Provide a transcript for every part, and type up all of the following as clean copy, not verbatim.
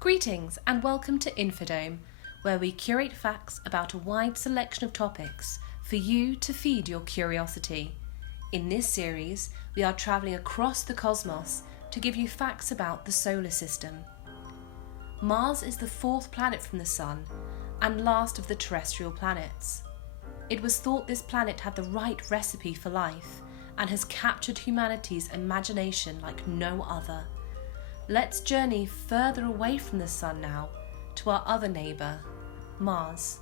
Greetings and welcome to Infodome, where we curate facts about a wide selection of topics for you to feed your curiosity. In this series, we are travelling across the cosmos to give you facts about the solar system. Mars is the fourth planet from the Sun and last of the terrestrial planets. It was thought this planet had the right recipe for life and has captured humanity's imagination like no other. Let's journey further away from the Sun now to our other neighbour, Mars.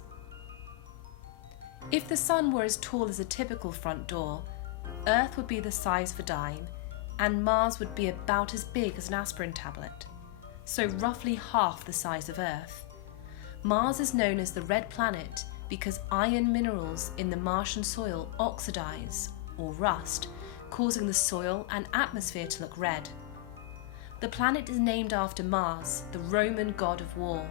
If the Sun were as tall as a typical front door, Earth would be the size of a dime, and Mars would be about as big as an aspirin tablet, so roughly half the size of Earth. Mars is known as the red planet because iron minerals in the Martian soil oxidize, or rust, causing the soil and atmosphere to look red. The planet is named after Mars, the Roman god of war.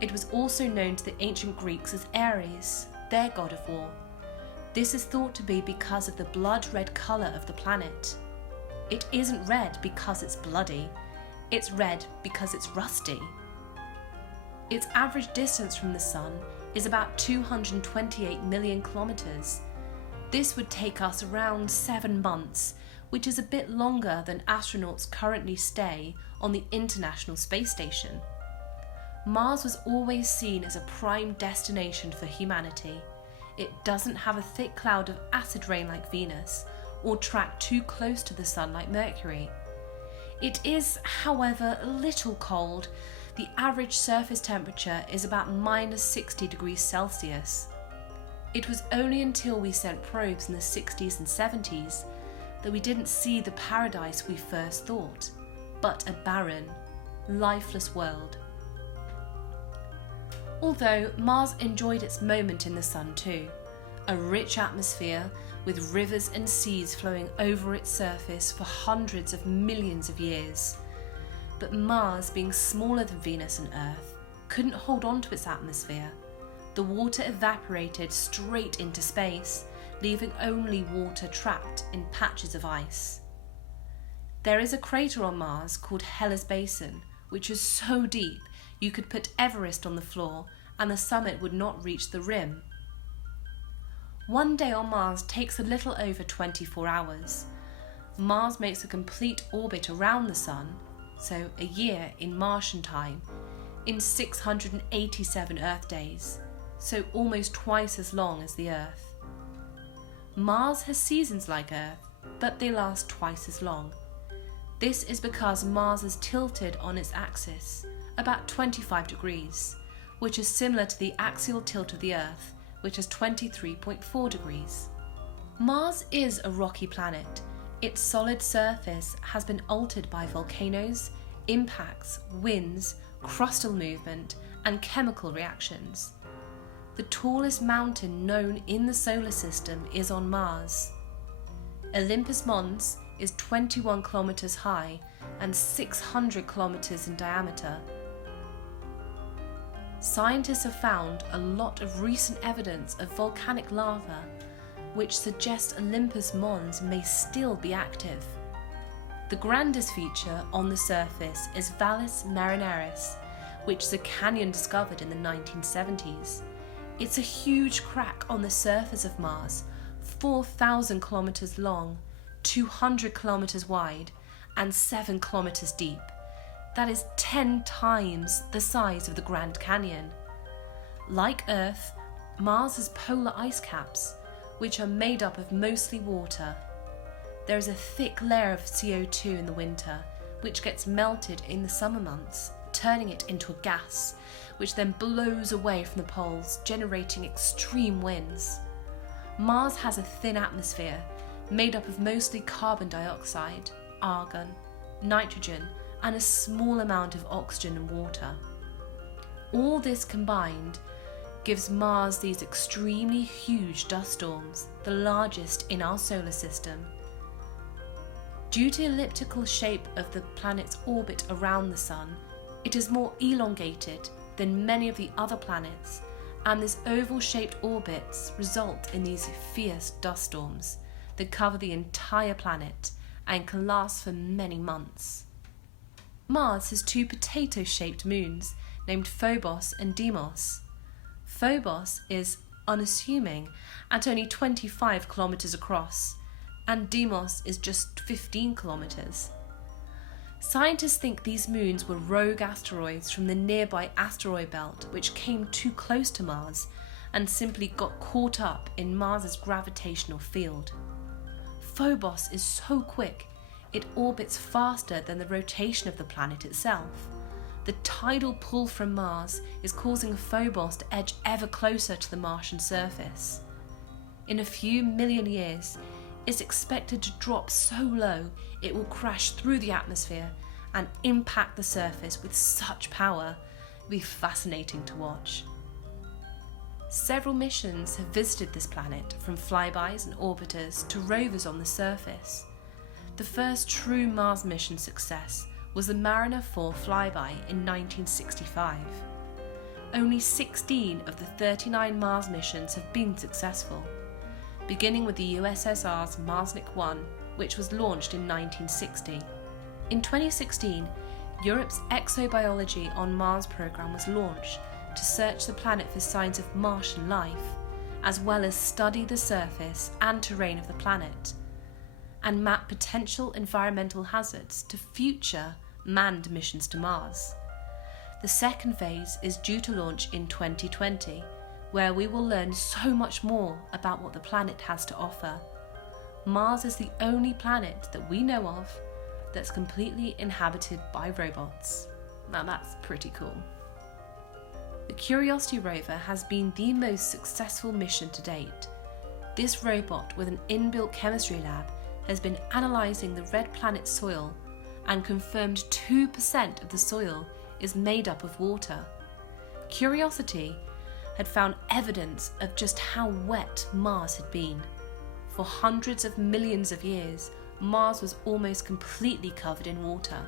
It was also known to the ancient Greeks as Ares, their god of war. This is thought to be because of the blood-red colour of the planet. It isn't red because it's bloody, it's red because it's rusty. Its average distance from the Sun is about 228 million kilometres. This would take us around 7 months, which is a bit longer than astronauts currently stay on the International Space Station. Mars was always seen as a prime destination for humanity. It doesn't have a thick cloud of acid rain like Venus, or track too close to the Sun like Mercury. It is, however, a little cold. The average surface temperature is about minus 60 degrees Celsius. It was only until we sent probes in the 60s and 70s that we didn't see the paradise we first thought, but a barren, lifeless world. Although Mars enjoyed its moment in the Sun too, a rich atmosphere with rivers and seas flowing over its surface for hundreds of millions of years. But Mars, being smaller than Venus and Earth, couldn't hold on to its atmosphere. The water evaporated straight into space, leaving only water trapped in patches of ice. There is a crater on Mars called Hellas Basin, which is so deep you could put Everest on the floor and the summit would not reach the rim. One day on Mars takes a little over 24 hours. Mars makes a complete orbit around the Sun, so a year in Martian time, in 687 Earth days, so almost twice as long as the Earth. Mars has seasons like Earth, but they last twice as long. This is because Mars is tilted on its axis, about 25 degrees, which is similar to the axial tilt of the Earth, which is 23.4 degrees. Mars is a rocky planet. Its solid surface has been altered by volcanoes, impacts, winds, crustal movement, and chemical reactions. The tallest mountain known in the solar system is on Mars. Olympus Mons is 21 kilometers high and 600 kilometers in diameter. Scientists have found a lot of recent evidence of volcanic lava, which suggests Olympus Mons may still be active. The grandest feature on the surface is Valles Marineris, which is a canyon discovered in the 1970s. It's a huge crack on the surface of Mars, 4,000 kilometers long, 200 kilometers wide, and 7 kilometers deep. That is 10 times the size of the Grand Canyon. Like Earth, Mars has polar ice caps, which are made up of mostly water. There is a thick layer of CO2 in the winter, which gets melted in the summer months, turning it into a gas, which then blows away from the poles, generating extreme winds. Mars has a thin atmosphere, made up of mostly carbon dioxide, argon, nitrogen, and a small amount of oxygen and water. All this combined gives Mars these extremely huge dust storms, the largest in our solar system. Due to the elliptical shape of the planet's orbit around the Sun, it is more elongated than many of the other planets, and these oval-shaped orbits result in these fierce dust storms that cover the entire planet and can last for many months. Mars has two potato-shaped moons named Phobos and Deimos. Phobos is unassuming at only 25 kilometres across, and Deimos is just 15 kilometres. Scientists think these moons were rogue asteroids from the nearby asteroid belt which came too close to Mars and simply got caught up in Mars's gravitational field. Phobos is so quick, it orbits faster than the rotation of the planet itself. The tidal pull from Mars is causing Phobos to edge ever closer to the Martian surface. In a few million years, it's expected to drop so low it will crash through the atmosphere and impact the surface with such power. It'll be fascinating to watch. Several missions have visited this planet, from flybys and orbiters to rovers on the surface. The first true Mars mission success was the Mariner 4 flyby in 1965. Only 16 of the 39 Mars missions have been successful, beginning with the USSR's Marsnik 1, which was launched in 1960. In 2016, Europe's Exobiology on Mars program was launched to search the planet for signs of Martian life, as well as study the surface and terrain of the planet, and map potential environmental hazards to future manned missions to Mars. The second phase is due to launch in 2020, where we will learn so much more about what the planet has to offer. Mars is the only planet that we know of that's completely inhabited by robots. Now that's pretty cool. The Curiosity rover has been the most successful mission to date. This robot with an inbuilt chemistry lab has been analysing the red planet soil and confirmed 2% of the soil is made up of water. Curiosity had found evidence of just how wet Mars had been. For hundreds of millions of years, Mars was almost completely covered in water.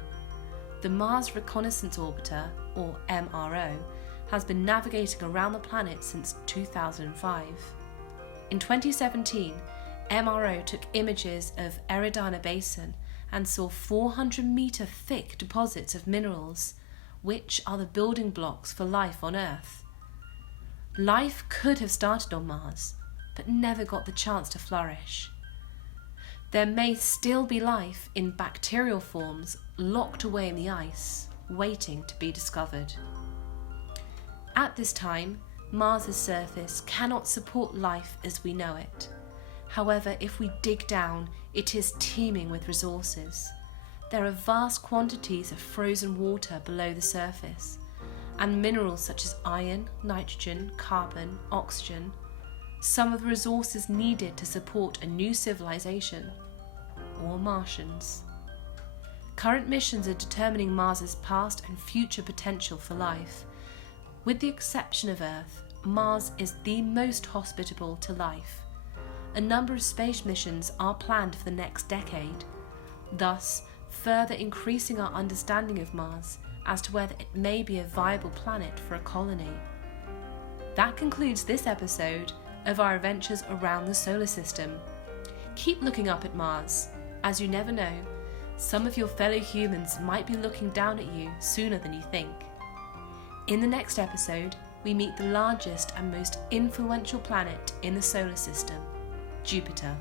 The Mars Reconnaissance Orbiter, or MRO, has been navigating around the planet since 2005. In 2017, MRO took images of Eridana Basin and saw 400-metre thick deposits of minerals, which are the building blocks for life on Earth. Life could have started on Mars, but never got the chance to flourish. There may still be life in bacterial forms locked away in the ice, waiting to be discovered. At this time, Mars's surface cannot support life as we know it. However, if we dig down, it is teeming with resources. There are vast quantities of frozen water below the surface, and minerals such as iron, nitrogen, carbon, oxygen, some of the resources needed to support a new civilization, or Martians. Current missions are determining Mars's past and future potential for life. With the exception of Earth, Mars is the most hospitable to life. A number of space missions are planned for the next decade, thus further increasing our understanding of Mars as to whether it may be a viable planet for a colony. That concludes this episode of our adventures around the solar system. Keep looking up at Mars, as you never know, some of your fellow humans might be looking down at you sooner than you think. In the next episode, we meet the largest and most influential planet in the solar system, Jupiter.